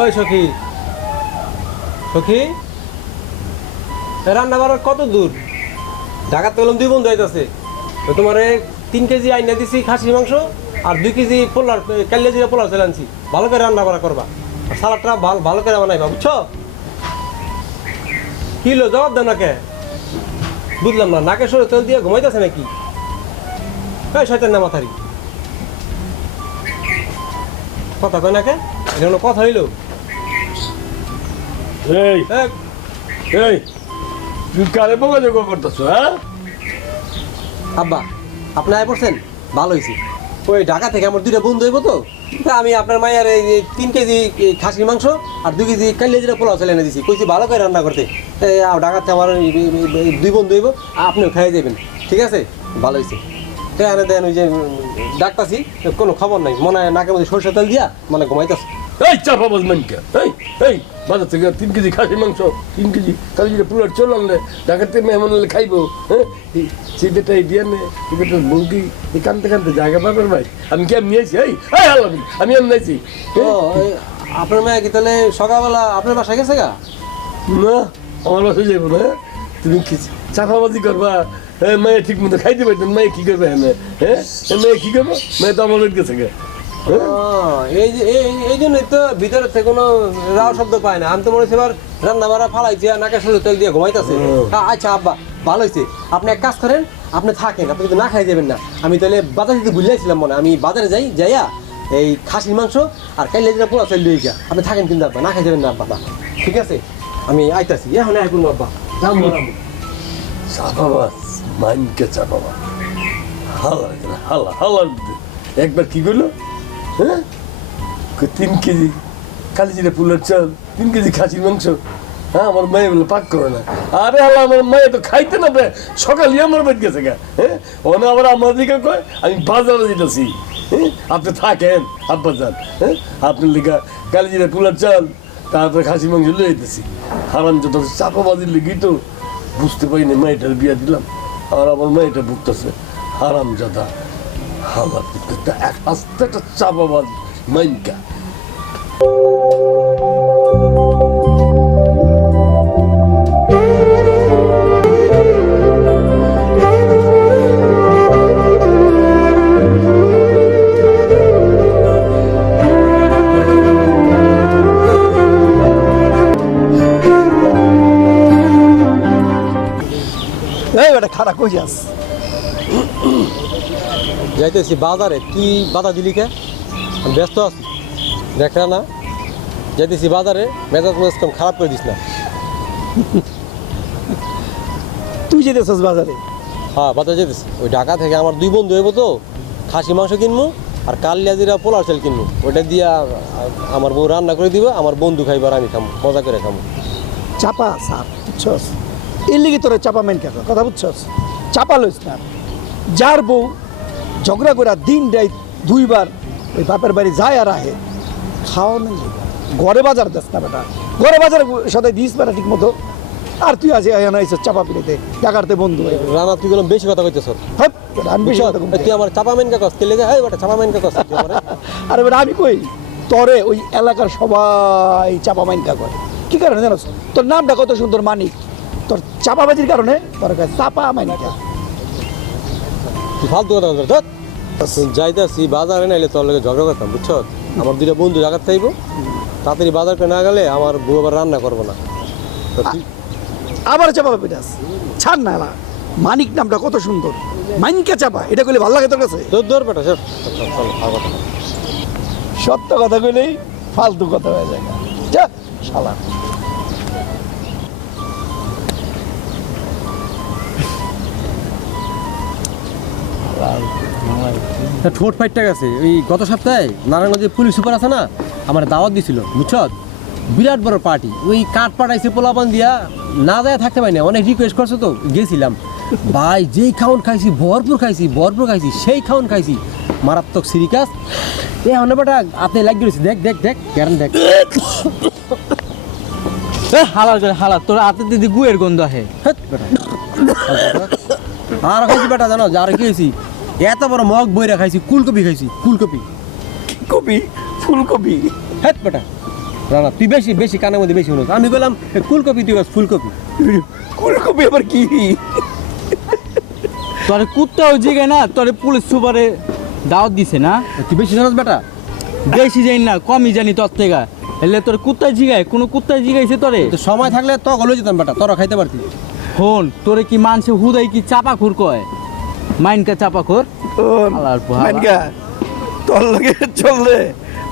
ওই সখী। সখী রান্না বাড়ার কত দূর? ঢাকার তো দুই বন্ধু আইতাছে। তো তোমার তিন কেজি আইনা দিছি খাসি মাংস আর দুই কেজি পোলার কালিয়া জিরা পোলার চলে আনছি। ভালো করে রান্না বাড়া করবা। আর সালাদটা ভালো ভালো করে বানাইবা, বুঝছ? কি হলো জবাব দেন নাকে। বুঝলাম না নাকে সরে তেল দিয়ে ঘুমাইতেছে নাকি? এই শয়তান না মাথারি। কথা কয় নাকে? এটা কথা হইল? এই এই, এই তুই কারে যোগ করতেছ হ্যাঁ? আব্বা আপনি আয় পড়ছেন? ভালো হয়েছে ওই ঢাকা থেকে আমার দুইটা বন্ধু হইব তো। তা আমি আপনার মায়ের এই যে তিন কেজি খাসির মাংস আর দুই কেজি পোলাও চালিয়ে এনে দিছি। কইছি ভালো করে রান্না করতে। ঢাকাতে আমার দুই বন্ধু হইব আপনিও খাইয়ে যাবেন ঠিক আছে? ভালো হয়েছে তো এনে দেন ওই যে উম, ডাকতাছি কোনো খবর নাই। মনে হয় নাকের মধ্যে সরষে তেল দিয়া মানে ঘুমাইতেছে। এই চাপা বজমানকে এই এই বাজার থেকে তিন কেজি খাসি মাংস তিন কেজি। কালি যদি পুরো চল আনলে ঢাকাতে মেহমান হলে খাইবো হ্যাঁ? সেই বেটা এই নে এই বেটার মুরগি এই কানতে কানতে জায়গা পাবেন ভাই। আমি কি আমি নিয়েছি এই এই আল্লাহ আমি আমি নিয়েছি আপনার মেয়ে কি তাহলে সকালবেলা আপনার বাসায় গেছে গা? না আমার বাসায় যাব না তুমি কি চাপাবাজি করবা? হ্যাঁ মেয়ে ঠিক মতো খাইতে পারতেন মেয়ে কি করবে হ্যাঁ হ্যাঁ মেয়ে কি করব? মেয়ে তো আমার গেছে গে। হ্যাঁ এই যে এই- এই জন্যই তো ভিতরে থেকে কোনো রাও শব্দ পায় না। আমি তো মনে হচ্ছে এবার রান্না বাড়া ফালাইছি আর নাকে শুধু তেল দিয়ে ঘুমাইতেছে। আচ্ছা আব্বা ভালো হয়েছে আপনি এক কাজ করেন আপনি থাকেন আপনি কিন্তু না খাই যাবেন না। আমি তাহলে বাজার দিতে ভুলেছিলাম মনে আমি বাজারে যাই যাইয়া এই খাসির মাংস আর কাইলে যেটা চাল দিয়ে গিয়া। আপনি থাকেন কিন্তু আব্বা না খাই যাবেন না আব্বা ঠিক আছে? আমি আইতাছি। এখন এখন আব্বা। যাব। চাপাবাজ মাইনকে চাপাবাজ। হালা হালা হালা একবার কি করল হ্যাঁ? তিন কেজি কালি জিরে পুলের চাল, তিন কেজি খাসির মাংস। হ্যাঁ আমার মেয়ে বলে পাক করে না। আরে হালা আমার মেয়ে তো খাইতে না সকালে আমার বেদ গেছে গা হ্যাঁ? ওনে আবার আমার দিকে কয়, আমি বাজারে যেতেছি হ্যাঁ? আপনি থাকেন, আব্বা যান হ্যাঁ? আপনার লিগা কালি জিরে পুলের চাল, তারপরে খাসি মাংস লিয়ে যেতেছি হারাম যত চাপাবাজির লিখি তো বুঝতে পারিনি, মেয়েটার বিয়ে দিলাম। আর আমার মেয়েটা ভুগতেছে। হারাম জাদা। হালা একটা এক আস্তে একটা চাপাবাজ মাইনকা এই বেটা খারাপ কই যাস যাইতেছি বাজারে। তুই বাধা দিলি কে? ব্যস্ত আছি। দেখা না যাইতেছি বাজারে মেজাজ মেজাজ কম খারাপ করে দিস না। তুই যেতেছস বাজারে? হ্যাঁ বাজারে যেতেছি। ওই ঢাকা থেকে আমার দুই বন্ধু হইব তো খাসি মাংস কিনবো আর কালিয়া জিরা পোলার চাল কিনবো ওটা দিয়া আমার বউ রান্না করে দিব আমার বন্ধু খাইবার আমি খামো মজা করে খামো। চাপা সাপ বুঝছস? এর লিগে তোরা চাপা মেন কথা বুঝছস? চাপা লইস না। যার বউ ঝগড়া করে দিন দেয় দুইবার ওই বাপের বাড়ি যায় আর আহে। খাওয়ানো ঘরে বাজার দেস না বেটা। ঘরে বাজারে সদাই দিস বেটা ঠিক মতো আর তুই আজ এখানে আইসস চাপা পিড়িতে টাকারতে বন্ধু রানা তুই গেলাম বেশি কথা কইতেছ। হ্যাঁ আমি বেশি কথা তুই আমার চাপা মেনকা কস। লেগে হ্যাঁ বেটা চাপা মেনকা কস? আরে বেটা আমি কই? তরে ওই এলাকার সবাই চাপা মাইনকা করে। কি কারণে জানোস? তোর নামটা কত সুন্দর মানিক। তোর চাপাবাজির কারণে তোর কাছে চাপা মাইনকা তুই ফালতু কথা বলছিস যাইতেছি বাজারে নাইলে তোর লগে ঝগড়া করতাম বুঝছ? আমার দুইটা বন্ধু জায়গার থাইব তাড়াতাড়ি বাজার না গেলে আমার বউ আবার রান্না করব না। তো তুই আবার চাপা পিটাস ছাড় না এলা। মানিক নামটা কত সুন্দর। মাইনকা চাপা এটা কইলে ভালো লাগে তোর কাছে? তোর ধর বেটা চল, কথা সত্য কথা কইলেই ফালতু কথা হয়ে যায়। যা শালা। তা ঠোঁট ফাইটটা গেছে। ওই গত সপ্তাহে নারায়ণগঞ্জে পুলিশ সুপার আছে না আমার দাওয়াত দিছিল বুঝছ বিরাট বড় পার্টি ওই কাঠ পাঠাইছে পোলাপান দিয়া না যায় থাকতে পারি না অনেক রিকোয়েস্ট করছে তো গেছিলাম। ভাই যেই খাউন খাইছি ভরপুর খাইছি ভরপুর খাইছি সেই খাউন খাইছি। মারাত্মক সিরিকাস। এ হনে বেটা আপনি লাগ গেছি দেখ দেখ দেখ কেন দেখ। হালাল করে হালাল তোর হাতে দিদি গুয়ের গন্ধ আহে। আর খাইছি বেটা জানো আর কি হয়েছি? এত বড় মগ বইরা খাইছি কুলকপি খাইছি কুলকপি কপি? ফুলকপি? হেট বেটা। না না তুই বেশি বেশি কানের মধ্যে বেশি শুনোস। আমি বললাম এ ফুলকপি তুই বল ফুলকপি। ফুলকপি আবার কি? তোরে কুত্তাও জিগে না তোরে পুলিশ সুপারে দাওয়াত দিছে না? তুই বেশি জানাস বেটা। বেশি জানি না কমই জানি তোর থেকে। এলে তোর কুত্তা জিগায় কোনো কুত্তা জিগাইছে তোরে? সময় থাকলে তো গলে যেতাম বেটা তোরা খাইতে পারতি। হন তোরে কি মানছে হুদাই কি চাপা খুর কয়? মাইনকা চাপা খুর। আল্লাহর পোহালা। মানকা তোর লগে চললে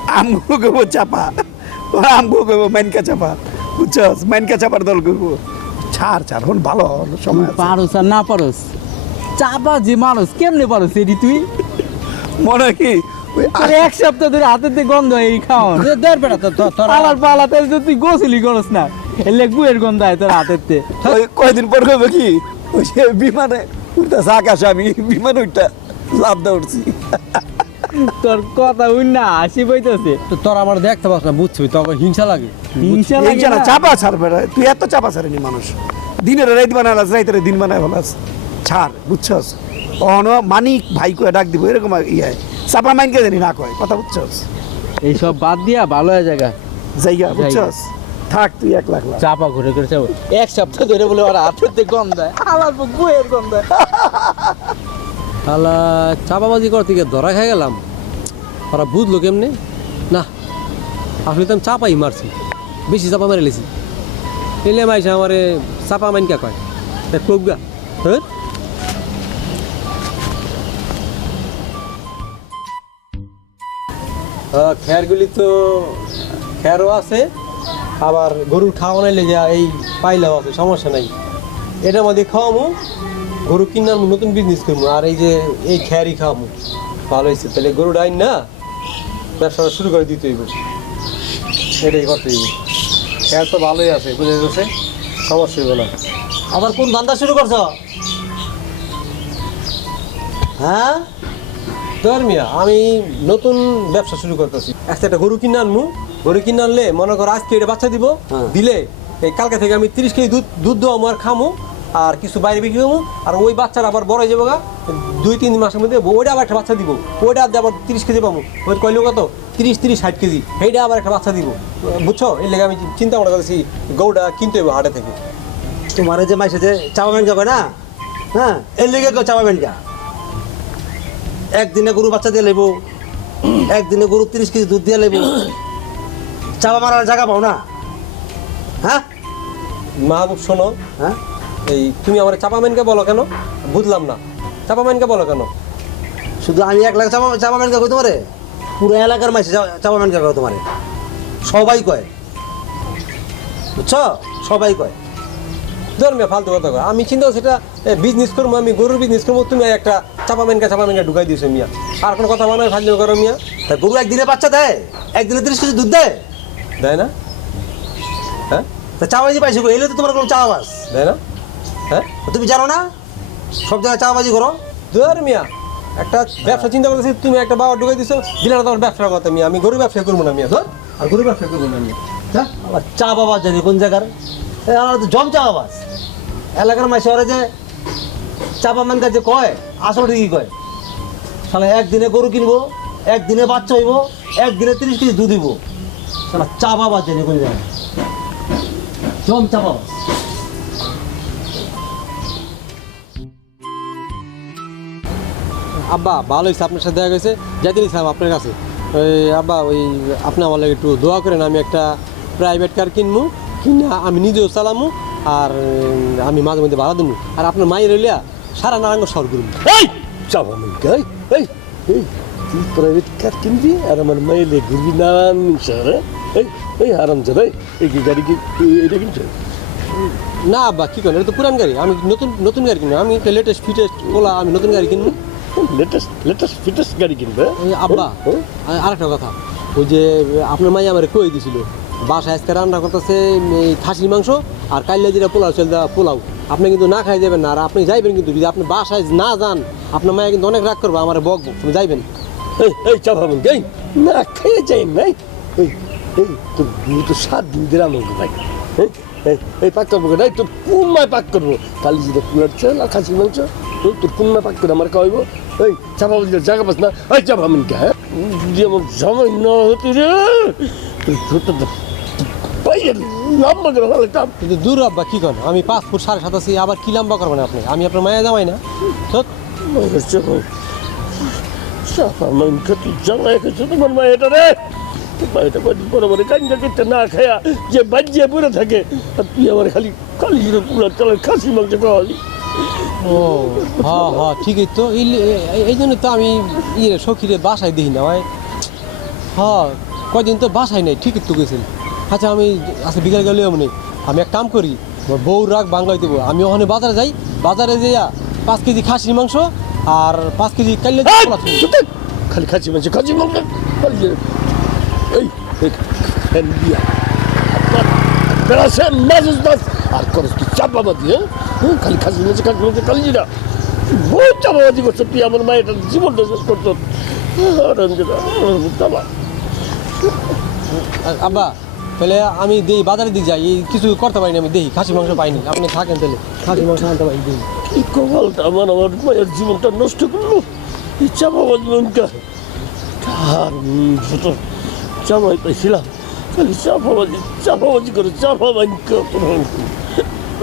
আমগুলো কইব চাপা। ওরা আমগুলো কইব মানকা চাপা। বুঝছস? মানকা চাপার দল কইব। ছাড় ছাড় হন ভালো সময়। পারস আর না পারস। চাপা যে মানুষ কেমনে পারস এটি তুই? মনে কি? তোর এক সপ্তাহ ধরে হাতেতে গন্ধ এই খাওয়ান দেখ বেটা তো- তো- তোরা পালার পালাতে তো তুই গোসলি করস না। এলে গুয়ের গন্ধ হয় তোর হাতেতে ওই কয়দিন পর কইব কি? ওই বিমানে উঠতেছে আকাশে আমি বিমানে উঠটা লাভ দা উঠছি। তোর কথা উই না হাসি পাইতেছে। তো তোরা আমার দেখতে পাস না বুঝছিস তখন হিংসা লাগে। হিংসা লাগে না? চাপা ছাড় বেটা তুই এত চাপা ছাড়েনি মানুষ। দিনের রাত বানালাস রাইতের দিন বানায় বলাস ছাড় বুঝছস? অন মানিক ভাই কয়ে ডাক দিব এরকম ইয়ে। চাপা মাইনকে জানি না কয় কথা বুঝছস? এইসব বাদ দিয়া ভালো জায়গা জায়গা বুঝছস? থাক এক লাখ লাখ চাপা ঘুরে চাপা। এক সপ্তাহ ধরে বলে ওর হাতেতে গন্ধ হয় আমার গুয়ের গন্ধ হয় তাহলে চাপাবাজি করতে গিয়ে ধরা খেয়ে গেলাম। ওরা বুঝলো কেমনে? না, আসলে তো চাপাই মারছি। বেশি চাপা মারি লেছি। এলে মাইছে আমারে চাপা মাইনকা কয়? তা কোবগা হ্যাঁ? খেয়ারগুলি তো খেয়ারও আছে। আবার গরুর খাওয়ানোর লেগে এই পাইলাও আছে, সমস্যা নাই। এটার মধ্যে খাওয়ামো, গরু কিনার নতুন বিজনেস করব আর এই যে এই খেয়ারই খাওয়ামো। ভালো হয়েছে তাহলে গরু ডাইন না ব্যবসাটা শুরু করে দিতে হইব এটাই করতে হইব। খেয়ার তো ভালোই আছে, বুঝে গেছে সমস্যা হইব না। আবার কোন ধান্দা শুরু করছ? হ্যাঁ? ধর মিয়া আমি নতুন ব্যবসা শুরু করতেছি। একটা গরু কিনে আনমু গরু কিনে আনলে মনে করো আজকে এটা বাচ্চা দিব হ্যাঁ। দিলে এই কালকে থেকে আমি তিরিশ কেজি দুধ দুধ দেবো আর খামো আর কিছু বাইরে বিক্রি করব আর ওই বাচ্চার আবার বড় হয়ে যাব গা দুই তিন মাসের মধ্যে ওইটা আবার একটা বাচ্চা দিব ওইটা দিয়ে আবার তিরিশ কেজি পাবো। ওই কইলো কত? তিরিশ তিরিশ ষাট কেজি সেইটা আবার একটা বাচ্চা দিব। বুঝছ? এর লেগে আমি চিন্তা ভাবনা করতেছি গৌটা কিনতে হবে হাটে থেকে। তোমার যে মাইসে যে চাপা মেনকা না? হ্যাঁ এর লিগে চাপা মেনকা একদিনে গরু বাচ্চা দিয়ে লেবো একদিনে গরু তিরিশ কেজি দুধ দিয়ে লেবো চাপা মারার জায়গা পাও না। হ্যাঁ? মাহবুব শোনো। হ্যাঁ? এই তুমি আমার চাপা মেনকে বলো কেন? বুঝলাম না। চাপা মেনকে বলো কেন? শুধু আমি এক লাখ চাপা চাপা মেনকা কই তোমারে? পুরো এলাকার চাপা মেনকা কয় তোমারে? সবাই কয়। বুঝছ? সবাই কয়। ধর্মে ফালতু কথা কয়। আমি চিন্তা সেটা বিজনেস করব আমি গরুর বিজনেস করব তুমি একটা চাপা মেনকা চাপা মেনকা ঢুকাই দিয়েছ মিয়া। আর কোনো কথা মনে হয় ফালতু করো মিয়া? তা গরু একদিনে বাচ্চা দেয়? একদিনে তিরিশ কেজি দুধ দেয়? দেয় না? হ্যাঁ? তা চাপাবাজি পাইছো? এলে তো তোমার কোনো চাপাবাজ দেয় না? হ্যাঁ? তুমি জানো না? সব জায়গায় চাপাবাজি করো। ধর মিয়া একটা ব্যবসা চিন্তা করতেছি তুমি একটা বাবা ঢুকাই দিছো দিলে তোমার ব্যবসার কথা মিয়া আমি গরু ব্যবসা করব না মিয়া ধর। আর গরু ব্যবসা করব না মিয়া। হ্যাঁ আবার চা বাবা জানি কোন জায়গার? আমার তো জম চা বাবাস। এলাকার মাসে ওরা যে চাপা মানকা যে কয় আসলে কি কয়। শালা একদিনে গরু কিনবো একদিনে বাচ্চা হইব একদিনে তিরিশ কেজি দুধ দিব শালা চা বাবা জানি কোন জায়গায় জম চা বাবা। আব্বা ভালো হয়েছে আপনার সাথে দেখা গেছে যাইতে নিছিলাম আপনার কাছে। ওই আব্বা ওই আপনি আমার লাগে একটু দোয়া করেন আমি একটা প্রাইভেট কার কিনবো কিনা আমি নিজেও চালামু আর আমি মাঝে মধ্যে ভাড়া দেবো আর আপনার মায়ের রইলিয়া সারা নারাঙ্গ সর করুন এই চাপা এই এই। তুই প্রাইভেট কার কিনবি আর আমার মাইলে ঘুরবি নানান শহর এই এই আরাম যাবে এই গাড়ি কি এটা কিনছ না আব্বা কী করেন এটা তো পুরান গাড়ি আমি নতুন নতুন গাড়ি কিনবো আমি লেটেস্ট ফিটেস্ট ওলা আমি নতুন গাড়ি কিনবো লেটেস্ট লেটেস্ট ফিটেস্ট গাড়ি কিনবে আব্বা? আর আরেকটা কথা ওই যে আপনার মাই আমার কই দিছিল বাসায় আজকে রান্না করতেছে খাসির মাংস আর কাইলে যেটা পোলাও চল দেওয়া পোলাও আপনি কিন্তু না খাই যাবেন না আর আপনি যাইবেন কিন্তু যদি আপনি বাসায় না যান আপনার মায়া কিন্তু অনেক রাগ করব আমার বকবো আপনি যাইবেন এই এই চাপা মাইনকা এই না খেয়ে যাই নাই এই এই তো তো সাত দিন দিলাম আমাকে ভাই। এই পাক করব? এই তোর কোন মায় পাক করব। কালি যেটা পুলার চাল আর খাসির মাংস তোর কোন মায় পাক করে আমার খাওয়াইবো। এই চাপা বলতে জায়গা পাস না। এই চাপা মাইনকা হ্যাঁ? যদি আমার সময় না হতে রে দূর আব্বা কি করেন আমি পাঁচ ফুট সাড়ে সাত আছি আবার কি লম্বা করবেন আপনি? আমি আপনার মায়া জামাই না। চাপা মান কত জামাই তোমার মায়েটা রে করতে না খায়া যে বাজিয়ে থাকে তুই খালি খালি পুরো খাসি মাংস ও হ্যাঁ হ্যাঁ ঠিকই তো এই জন্য তো আমি ইয়ে সখীরে বাসায় দিই না ভাই হ্যাঁ কদিন তো বাসায় নেই ঠিকই তো গেছিল আচ্ছা আমি আচ্ছা বিকাল গেলে এমনি আমি এক কাম করি বউ রাগ বাংলায় দেবো আমি ওখানে বাজারে যাই বাজারে যাইয়া পাঁচ কেজি খাসির মাংস আর পাঁচ কেজি কাইলে খালি খাসি মাংস খালি এই এই, ফ্যান দিয়া। বেড়াছে মাছ মাছ আর করস কি চাপাবাদি হ্যাঁ? হুম, খালি খাসি মাংস খাসি মাংস খালি জিরা। বহুত চাপাবাদি করছ তুই আমার মায়ের জীবনটা শেষ করতো রঞ্জিতা চাপা আব্বা তাহলে আমি দেই বাজারে দিকে যাই। কিছু করতে পারিনি আমি দেই খাসি মাংস পাইনি। আপনি থাকেন তাহলে। খাসি মাংস আনতে পারি দেই। কি কপালটা আমার? আমার মায়ের জীবনটা নষ্ট করল। এই চাপাবাজি মনটা আর ছোট জামাই পাইছিলাম। খালি চাপাবাজি চাপাবাজি করে চাপাবাজি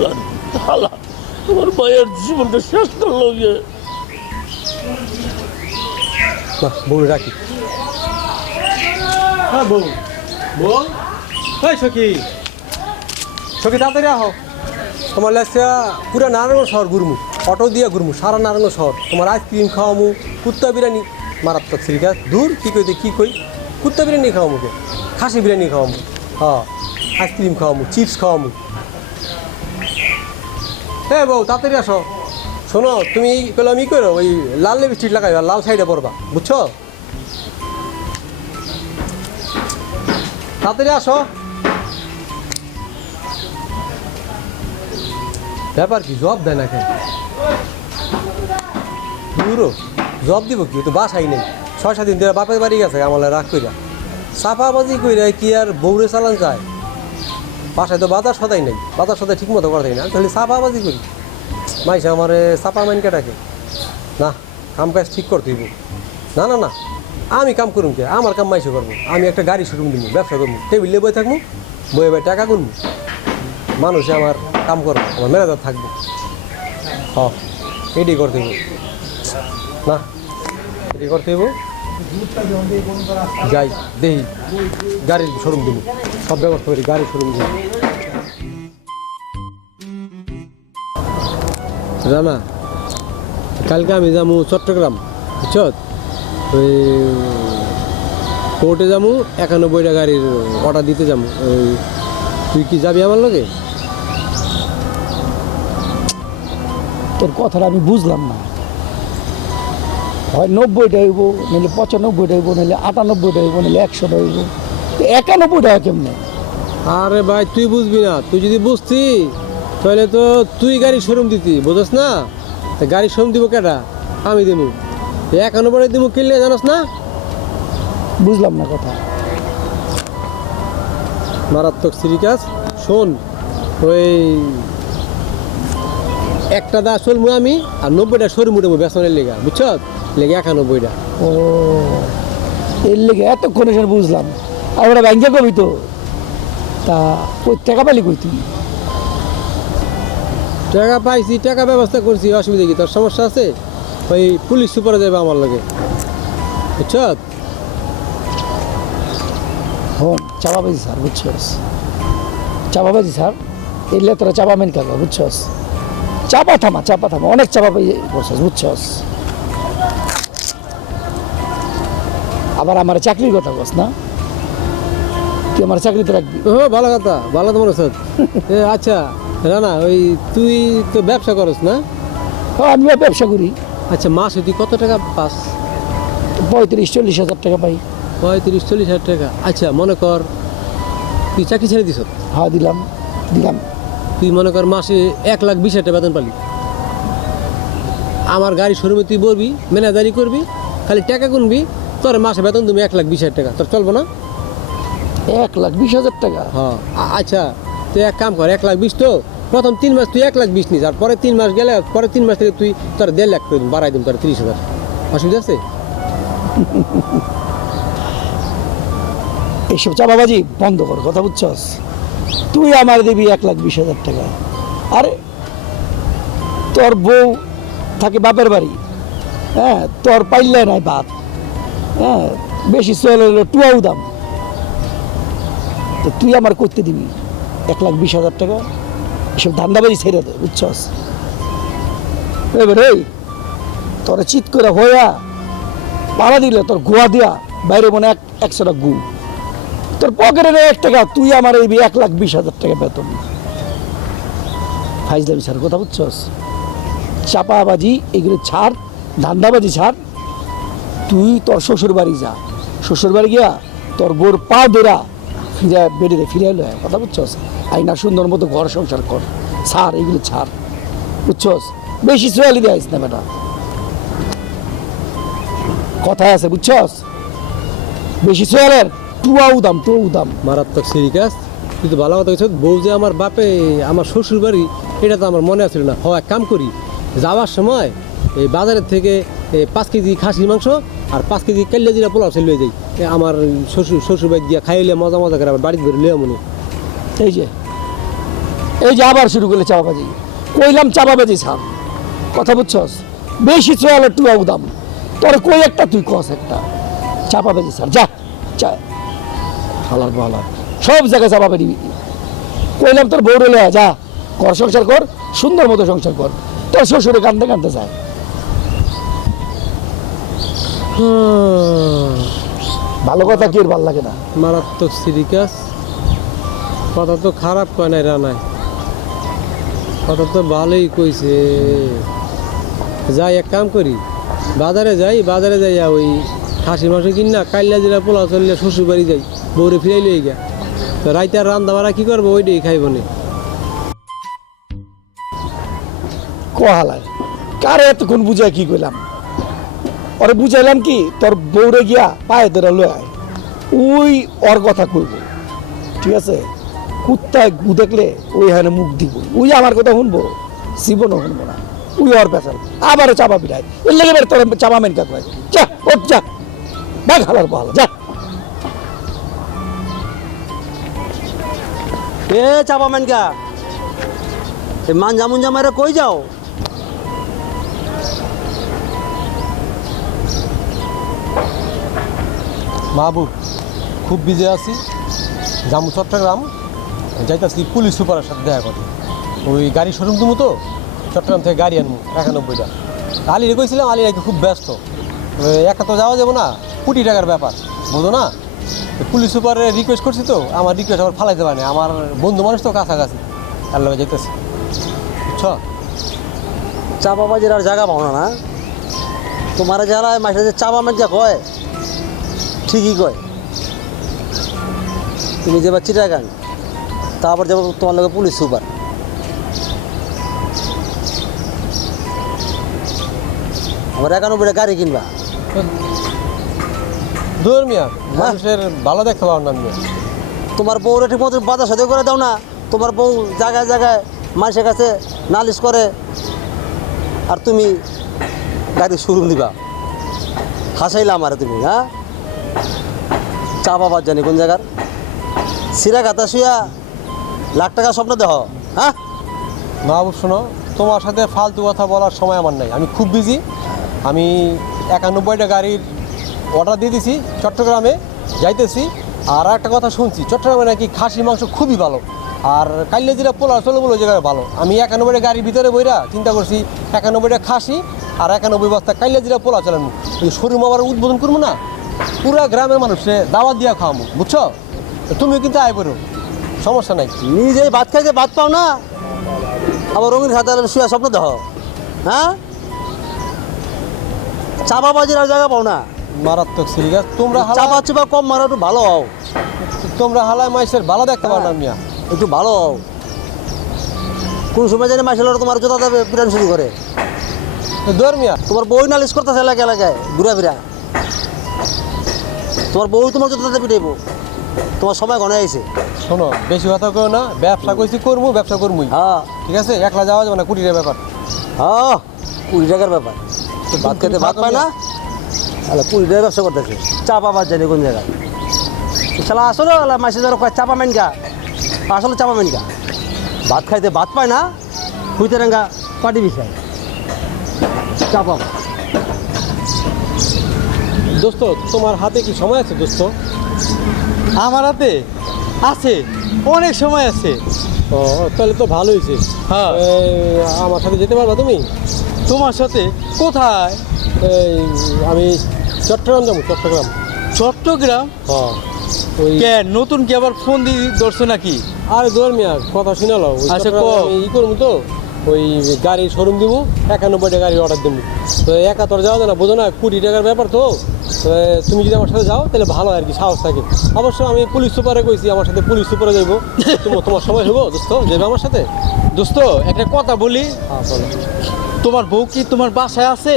আর হালা আমার মায়ের জীবনটা শেষ করল না বউ রাখি। হ্যাঁ বউ। বউ? এই সখী। সখী তাড়াতাড়ি আহো। তোমার লাগছে পুরা নারায়ণ শহর ঘুরমু, অটো দিয়া ঘুরমু, সারা নারায়ণ শহর। তোমার আইসক্রিম খাওয়ামু, কুত্তা বিরিয়ানি, মারাত্মক সিরিকা দূর, কি কইতে কি কই? কুত্তা বিরিয়ানি খাওয়ামু কে? খাসি বিরিয়ানি খাওয়ামু। হ্যাঁ আইসক্রিম খাওয়ামু চিপস খাওয়ামু। হ্যাঁ বউ, তাড়াতাড়ি আসো। শোনো, তুমি পেলাম ই করো, ওই লাল লিপস্টিক লাগাইবা, লাল সাইডে পড়বা বুঝছ? তাড়াতাড়ি আসো। ব্যাপার কি জব দেয় না কেন পুরো জব দিব কি? তো বাসাই নেই। ছয়, সাত দিন ধরে বাপের বাড়ি গেছে, আমলে রাগ কইরা। চাপাবাজি কইরা কি আর বৌরে চালান যায়? বাসায় তো বাজার সদাই নেই বাজার সদাই ঠিক মতো করা না। তাহলে চাপাবাজি করি? মাইসে আমারে চাপা মাইন কেটাকে না, কাম কাজ ঠিক করতে হইব। না না না, আমি কাম করুম কে? আমার কাম মাইসে করব। আমি একটা গাড়ি শোরুম দিব ব্যবসা করব। টেবিলে বই থাকব বয়ে বয়ে টাকা গুনবো মানুষে আমার কাম করব, আমার ম্যানেজার থাকব। হ এটাই করতে হইব। না এটাই করতে যাই দেখি গাড়ির শোরুম দিব। সব ব্যবস্থা করি, গাড়ির শোরুম দিব। রানা, কালকে আমি যাব চট্টগ্রাম বুঝছ ওই, কোর্টে যাব একানব্বইটা গাড়ির অর্ডার দিতে যাব ওই, তুই কি যাবি আমার লগে? তোর কথাটা আমি বুঝলাম না। হয় নব্বইটা হইব নাহলে পঁচানব্বইটা হইব নাহলে আটানব্বইটা হইব নাহলে একশোটা হইব। তো একানব্বইটা কেমনে? আরে ভাই তুই বুঝবি না। তুই যদি বুঝতি তাহলে তো তুই গাড়ি শোরুম দিতি বুঝস না? গাড়ি শোরুম দিব কেটা আমি দিব একানব্বই দিব কিনলে জানাস না? বুঝলাম না কথা। মারাত্মক সিরিকাস শোন ওই একটা দা চলবো আমি আর নব্বইটা শোরুম উঠবো বেসনের লেগা বুঝছ? লেগে একানব্বইটা। ও এর লেগে এতক্ষণে সেটা বুঝলাম। আর ওরা ব্যাংকে কবি তো? তা ওই টাকা পালি কই তুই? টাকা পাইছি টাকা ব্যবস্থা করছি অসুবিধা কি? তোর সমস্যা আছে? ওই পুলিশ সুপারে যাবে আমার লগে। বুঝছ? হন চাপাবাজি স্যার বুঝছস চাপাবাজি স্যার এলে তোরা চাপা মেন কাকা বুঝছস চাপা থামা চাপা থামা অনেক চাপা পাই করছস বুঝছস আবার আমার চাকরির কথা বস না? তুই আমার চাকরিতে রাখবি। ও ভালো কথা ভালো তোমার ওষুধ আচ্ছা রানা ওই তুই তো ব্যবসা করস না? আমি ব্যবসা করি। আচ্ছা মাসে তুই কত টাকা পাস? পঁয়ত্রিশ চল্লিশ হাজার টাকা পাই। পঁয়ত্রিশ চল্লিশ হাজার টাকা। আচ্ছা মনে কর তুই চাকরি ছেড়ে দিস। হ্যাঁ দিলাম দিলাম। তুই মনে কর মাসে এক লাখ বিশ হাজার টাকা বেতন পালি। আমার গাড়ি শোরুমে তুই বলবি ম্যানেজারি করবি খালি টাকা গুনবি তোর মাসে বেতন তুমি এক লাখ বিশ হাজার টাকা। তোর চলবো না? এক লাখ বিশ হাজার টাকা? হ্যাঁ। আচ্ছা তুই এক কাম কর এক লাখ বিশ তো প্রথম তিন মাস তুই এক লাখ বিশ নিস আর পরে তিন মাস গেলে পরে তিন মাস থেকে তুই তোর দেড় লাখ করে বাড়াই দিন তোর তিরিশ হাজার। অসুবিধা আছে? এইসব চাপাবাজি বন্ধ কর কথা বুঝছস? তুই আমার দিবি এক লাখ বিশ হাজার টাকা। আরে, তোর বউ থাকে বাপের বাড়ি। হ্যাঁ তোর পাইলে নাই বাপ। হ্যাঁ বেশি চলে হলো টুয়াও দাম। তো তুই আমার করতে দিবি এক লাখ বিশ হাজার টাকা। এসব ধান্দাবাজি ছেড়ে দে, বুঝছস? এবার এই তোরা চিত করে হইয়া পাড়া দিলে তোর গোয়া দিয়া বাইরে মনে এক একশোটা গু। তোর পকেটে নেই এক টাকা, তুই আমার এই এক লাখ বিশ হাজার টাকা বেতন। ফাইজলামি স্যার, কথা বুঝছস? চাপাবাজি, এগুলো ছাড়, ধান্দাবাজি ছাড়। তুই তোর শ্বশুর বাড়ি যা। শ্বশুর বাড়ি গিয়া তোর বোর পা ধরা, ফিরে, বেড়ে ফিরে এলো কথা বুঝছস? আইনা সুন্দর মতো ঘর সংসার কর। ছাড়, এগুলো ছাড়। বুঝছস? বেশি সোয়ালি দেয় না বেটা। কথায় আছে, বুঝছস? বেশি সোয়ালের টুয়াও দাম টুয়াও দাম মারাত্মক সিরিকাস কিন্তু ভালো কথা কিছু বউ যে আমার বাপে আমার শ্বশুর বাড়ি এটা তো আমার মনে আছিল না। হয় এক কাম করি যাওয়ার সময় এই বাজারের থেকে এই পাঁচ কেজি খাসির মাংস আর পাঁচ কেজি কাল্লা জিরা পোলাও সেল যাই আমার শ্বশুর শ্বশুর বাড়ি গিয়া খাইলে মজা মজা করে আবার বাড়িতে ধরে লিয়া মনে এই যে এই যে আবার শুরু করলে চাপাবাজি। কইলাম চাপাবাজি ছাড়। কথা বুঝছস? বেশি চলে টুয়াও দাম তোর কই একটা তুই কস একটা। চাপাবাজি ছাড় যা চা হালার বহালার সব জায়গায় চাপাবাজি কইলাম তোর বউ রেলে যা কর সংসার কর সুন্দর মতো সংসার কর। তোর শ্বশুরে কান্দতে কান্দতে যায়। ভালো কথা কি ভালো লাগে না? মারাত্মক সিরিকাস কথা তো খারাপ কয় নাই রানায় কথা তো ভালোই কইছে। যাই এক কাম করি বাজারে যাই বাজারে যাইয়া ওই খাসি মাংস কিন না কাইলা জিরা পোলাও চললে শ্বশুর বাড়ি যাই। বউরে ফিরাই লই গা তো রাইতে আর রান্না বাড়া কি করব, ওইটাই খাইব না। কোহালায় কারে এতক্ষণ বুঝায় কি কইলাম? ওরে বুঝাইলাম কি, তোর বউরে গিয়া পায়ে ধরে লয়ে ওই ওর কথা কইব। ঠিক আছে? কুত্তায় গু দেখলে ওই হানে মুখ দিব। ওই আমার কথা শুনব? জীবনও শুনব না। ওই ওর পেশাল আবারও চাপা পিঠায় এর লেগে বের তোর চাপা মেন কাকু যা, ওঠ, যা। ব্যাগ হালার বহাল। যা। এ, চাপা মেনকা। এ মান জামুন জামাইরা কই যাও? মাহবুব, খুব বিজে আছি। জামু চট্টগ্রাম। যাইতাছি পুলিশ সুপারের সাথে দেখা করতে। ওই গাড়ি শোরুম তুমি তো, চট্টগ্রাম থেকে গাড়ি আনব একানব্বইটা। আলিরে কইছিলাম আলী নাকি খুব ব্যস্ত। একা তো যাওয়া যাব না, কোটি টাকার ব্যাপার, বুঝো না? পুলিশ সুপারে রিকোয়েস্ট করছি তো আমার রিকোয়েস্ট আবার ফালাইতে পারে আমার বন্ধু মানুষ তো কাছাকাছি। তার লগে যাইতেছি। বুঝছ চাপা বাজির আর জায়গা পাও না। না তোমার যারা মাসে যে চাপা যা কয় ঠিকই কয়। তুমি যে বা তারপর যাব তোমার লগে পুলিশ সুপার। আমার একানব্বইটা গাড়ি কিনবা। দূর মিয়া মানুষের ভালো দেখতে পাও না মিয়া। তোমার বউরা ঠিক মতো বাজার সাথে করে দাও না তোমার বউ জায়গায় জায়গায় মানুষের কাছে নালিশ করে আর তুমি গাড়ি শুরু দিবা। হাসাইলা আমার তুমি হ্যাঁ? চা পাবার জানি কোন জায়গার। সিরা গাতা শুয়া লাখ টাকা স্বপ্ন দেহ হ্যাঁ? মাহবুব শোনো তোমার সাথে ফালতু কথা বলার সময় আমার নাই। আমি খুব বিজি আমি একানব্বইটা গাড়ির অর্ডার দিয়ে দিছি চট্টগ্রামে, যাইতেছি। আর একটা কথা শুনছি, চট্টগ্রামে নাকি খাসি মাংস খুবই ভালো। আর কাইলে যেটা পোলা চলো বলো জায়গায় ভালো। আমি একানব্বইটা গাড়ির ভিতরে বইরা চিন্তা করছি, একানব্বইটা খাসি আর একানব্বই বস্তা কাইলে যেটা পোলা চালানো। শোরুম আবার উদ্বোধন করব না? পুরা গ্রামের মানুষে দাওয়াত দিয়া খাওয়াবো বুঝছ? তুমি কিন্তু আয় পড়ো, সমস্যা নাই। নিজেই ভাত খাইতে ভাত পাও না, আবার রঙিন খাতা শুয়া স্বপ্ন দেহ হ্যাঁ? চাপা বাজির আর জায়গা পাও না। মারাত্মক সিরিয়াস তোমরা চাপা চিপা কম মারা একটু ভালো হও। তোমরা হালায় মাইসের ভালো দেখতে পারো না মিয়া। একটু ভালো হও। কোন সময় জানি মাইসেল তোমার জোতা দেবে পিটান শুরু করে। দৌড় মিয়া। তোমার বই নালিশ করতেছে এলাকা এলাকায় ঘুরা ফিরা। তোমার বউ তোমার জোতাতে পিটাইব তোমার সময় ঘনে আইছে। শোনো বেশি কথা কেউ না ব্যবসা করছি করব ব্যবসা করবই হ্যাঁ। ঠিক আছে? একলা যাওয়া যাবে না কুটির ব্যাপার। হ্যাঁ কুড়ি টাকার ব্যাপার। ভাত খেতে ভাত পায় না? তাহলে কুড়ি টাকার ব্যবসা করতেছে। চা পাবার জানি কোন জায়গায়? শালা আসলো মাসে ধরো কয় চাপা মেন গা। আসলে চাপা মেনকা ভাত খাইতে ভাত পায় না হুইতে রাঙ্গা পাটি বিষয়। চাপা দোস্ত তোমার হাতে কি সময় আছে দোস্ত? আমার হাতে আছে অনেক সময় আছে। ও তাহলে তো ভালো হয়েছে। হ্যাঁ। আমার সাথে যেতে পারবা তুমি? তোমার সাথে কোথায়? আমি চট্টগ্রাম যাব চট্টগ্রাম। চট্টগ্রাম? হ্যাঁ ওই কেন? নতুন কি আবার ফোন দিয়ে ধরছো নাকি? আরে দৌড় মিয়া কথা শুনালো আচ্ছা, ই করব তো ওই গাড়ির শোরুম দিব একানব্বইটা গাড়ির অর্ডার দেবো। তো একা তোর যাওয়া না বোঝো না কোটি টাকার ব্যাপার তো। তুমি যদি আমার সাথে যাও তাহলে ভালো আর কি সাহস থাকে। অবশ্য আমি পুলিশ সুপারে কইছি আমার সাথে পুলিশ সুপারে যাইবো। তোমার তোমার সময় হব দোস্ত যাবে আমার সাথে? দোস্ত একটা কথা বলি। হ্যাঁ তোমার বউ কি তোমার বাসায় আছে?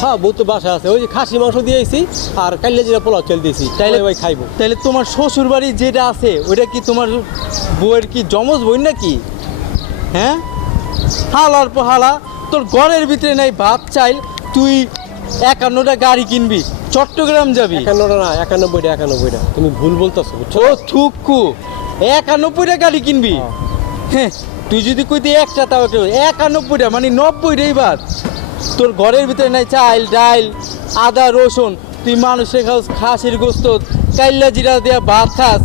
হ্যাঁ বউ তো বাসা আছে। ওই যে খাসি মাংস দিয়েছি আর কাল্লে যেটা পোলাও চল দিয়েছি। তাইলে ভাই খাইবো। তাহলে তোমার শ্বশুর বাড়ি যেটা আছে ওইটা কি তোমার বউয়ের কি জমজ বই নাকি? হ্যাঁ? হালার পহালা তোর ঘরের ভিতরে নাই ভাত চাইল তুই একান্নটা গাড়ি কিনবি চট্টগ্রাম যাবি। একান্নটা না একানব্বইটা একানব্বইটা তুমি ভুল বলতেছো ও থুকু একানব্বইটা গাড়ি কিনবি? হ্যাঁ। তুই যদি কইতে একটা তাও একটা একানব্বইটা মানে নব্বইটাই বাদ। তোর ঘরের ভিতরে নাই চাইল ডাইল আদা রসুন তুই মানুষের খাস খাসির গোস্ত কাইল্লা জিরা দিয়া ভাত খাস।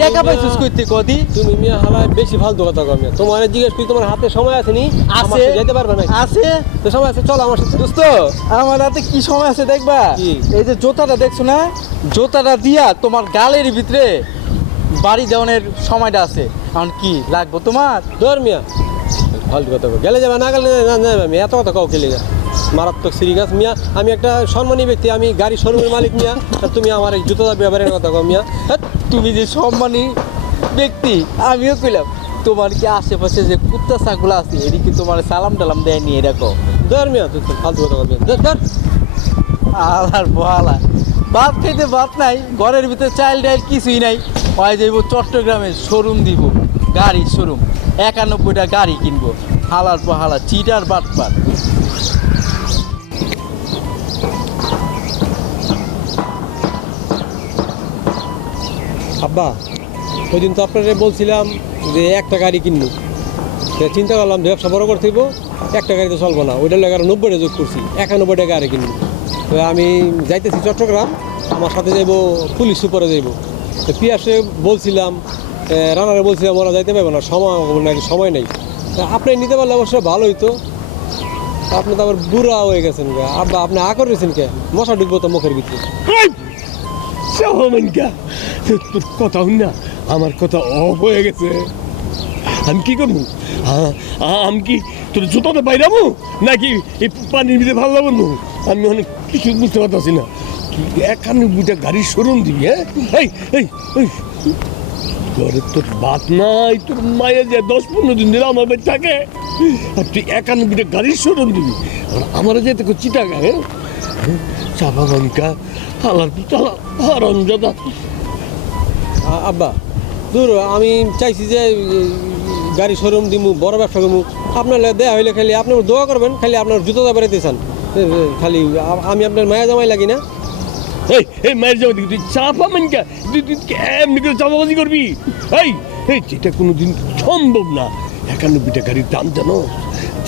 টাকা পাইছিস কইতে কদি? তুমি মিয়া হালায় বেশি ফালতু কথা মিয়া। তোমার জিজ্ঞেস করি তোমার হাতে সময় আছে নি? আছে। যেতে পারবে না আছে। তো সময় আছে চলো আমার সাথে। দোস্ত আমার হাতে কি সময় আছে দেখবা? এই যে জোতাটা দেখছ না? জোতাটা দিয়া তোমার গালের ভিতরে বাড়ি দেওয়ানের সময়টা আছে। এখন কি লাগবো তোমার? ধর মিয়া। ফালতু কথা গেলে যাবে, না গেলে না না যাবে। আমি এত কথা কাউ খেলে যা মারাত্মক সিরিয়াস মিয়া। আমি একটা সম্মানী ব্যক্তি, আমি গাড়ি শোরুমের মালিক মিয়া। তুমি আমার এই জুতো ব্যাপারের কথা কও মিয়া। তুমি যে সম্মানী ব্যক্তি, আমিও কইলাম, তোমার কি আশেপাশে যে কুত্তা ছাগল আছে এদিকে তোমার সালাম টালাম দেয়নি এরকম ধর মিয়া তুই ফালতু কথা বলবি ধর ধর। আলার বহালা। ভাত খাইতে ভাত নাই, ঘরের ভিতরে চাইল্ড ডাইল কিছুই নাই। হয় যাইব চট্টগ্রামে শোরুম দিব। গাড়ির শোরুম একানব্বইটা গাড়ি কিনবো। হালার বহালা চিটার বাটপাট আব্বা ওই দিন তো আপনারে বলছিলাম যে একটা গাড়ি কিনবো। চিন্তা করলাম ব্যবসা বড় করতে একটা গাড়ি তো চলবো না। ওইটা লাগে আরও নব্বইটা যোগ করছি, একানব্বইটা গাড়ি কিনবো। তো আমি যাইতেছি চট্টগ্রাম, আমার সাথে যাইবো পুলিশ সুপারে যাইবো। তো পিয়াসে বলছিলাম রানারে বলছিলাম ওরা যাইতে পারবে না, সময় নাকি সময় নেই। আপনি নিতে পারলে অবশ্যই ভালো হইতো আপনি তো আবার বুড়া হয়ে গেছেন গা। আব্বা, আপনি আ করেছেন কে? মশা ঢুকবো তো মুখের ভিতরে। তোর কথা হন না, আমার কথা অফ হয়ে গেছে। আমি কি করব? আমি কি তোর জুতাতে বাইরাবো নাকি এই পানির ভিতরে ভালো লাগবো? আমি অনেক কিছু বুঝতে পারতেছি না। তুই একানব্বইটা গাড়ির শোরুম দিবি হ্যাঁ? এই এই। ঘরে তোর বাত নাই তোর মায়ের যে দশ পনেরো দিন দিলে আমার বাড়ি থাকে আর তুই একানব্বইটা গাড়ির শোরুম দিবি? আর আমার যেতে চিটাগা হ্যাঁ? চাপা বাঙ্কা হালার চালা হারন দাদা আব্বা দূর আমি চাইছি যে গাড়ি শোরুম দিমু বড় ব্যবসা করব আপনার দেয়া হইলে খালি আপনি আমার দোয়া করবেন খালি আপনার জুতো দা বেড়াতে চান। খালি আমি আপনার মায়া জামাই লাগি না। এই এই মায়ের দিকে তুই চাপা মানকা তুই তুই এমনি করে চাপাবাজি করবি? এই এই যেটা কোনো দিন সম্ভব না। একানব্বইটা গাড়ির দাম জানো?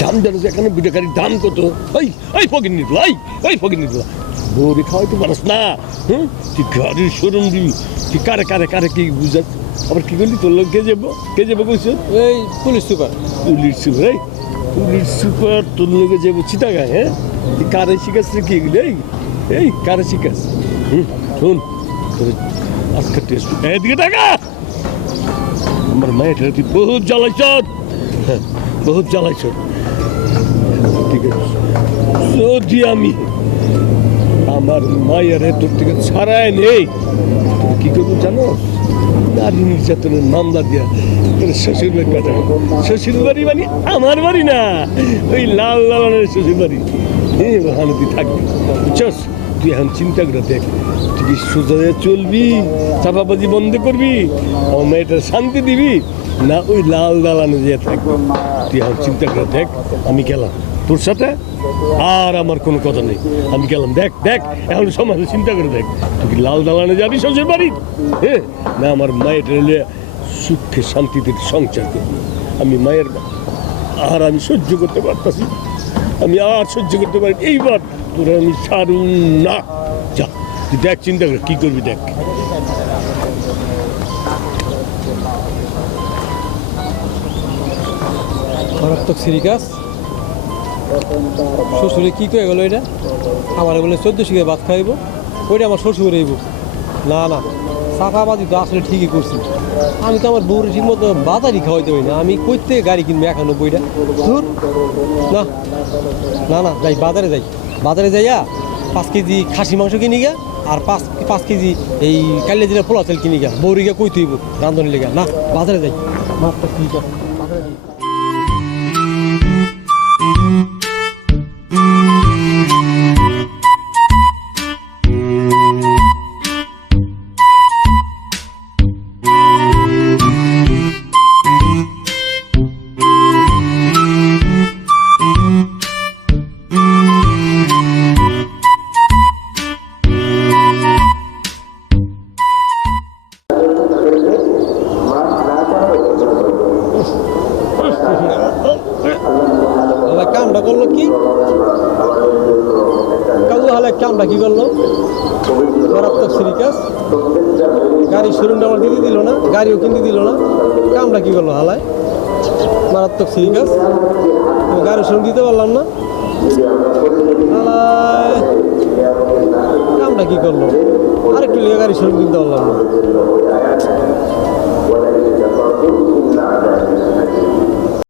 দাম জানো যে একানব্বইটা গাড়ির দাম কত? এই এই ফকির নিতলা এই এই ফকির নিতলা বউরে খাওয়াইতে পারস না হুম? তুই গাড়ির শোরুম দিবি। তুই কারে কারে কারে কি বুঝাস? আবার কি করলি? তোর লোক কে যাব? কে যাব কইস এই পুলিশ সুপার। পুলিশ সুপার এই পুলিশ সুপার তোর লোকে যাব চিটাগাং হ্যাঁ? তুই কারে শিখাস রে কি এগুলো এই? এই কারে শিখাস? হুম শোন তোর আজকে টেস্ট এদিকে টাকা মায়ের তুই বহুত জ্বালাইছ বহুত জ্বালাইছ ঠিক আছে। যদি আমি আমার মায়ের তোর থেকে ছাড়াই নেই কি করব জানো? নারী নির্যাতনের মামলা দিয়া তোর শ্বশুর বাড়ি পাঠাবো শ্বশুর বাড়ি মানে আমার বাড়ি না, ওই লাল লালানের শ্বশুর বাড়ি। হ্যাঁ ওখানে তুই থাকবি। বুঝছস? তুই এখন চিন্তা করে দেখ। তুই কি সোজা চলবি চাপাবাজি বন্ধ করবি আমার মেয়েটার শান্তি দিবি, না ওই লাল দালানে যে থাকবি তুই এখন চিন্তা করে দেখ, আমি গেলাম। তোর সাথে আর আমার কোনো কথা নেই। আমি গেলাম, দেখ দেখ, এখন সমাজে চিন্তা করে দেখ। তুই কি লাল দালানে যাবি শ্বশুর বাড়ি? হ্যাঁ? না আমার মায়ের রেলে সুখে শান্তিতে সংসার করব। আমি মায়ের আর আমি সহ্য করতে পারতাছি আমি আর সহ্য করতে পারি এইবার তোরা আমি ছাড়ু না। যা। দেখ, চিন্তা কর, কি করবি দেখ। মারাত্মক সিরিকাস শ্বশুরে কি করে গেল এটা? আমার বলে, চোদ্দ শিখে ভাত খাইব, ওইটা আমার শ্বশুর হইব না না চাপাবাদি তো আসলে ঠিকই করছি। আমি তো আমার বউর ঠিক মতো বাজারই খাওয়াইতে পারি না। আমি কই থেকে গাড়ি কিনবো একানব্বইটা? ধুর। না না না, যাই, বাজারে যাই। বাজারে যাইয়া পাঁচ কেজি খাসি মাংস কিনি গা আর পাঁচ পাঁচ কেজি এই কালিয়া জিরা পোলা তেল কিনি গা বৌরিগা কই তুইব রান্ধনি লেগে না, বাজারে যাই। মাত্র ঠিক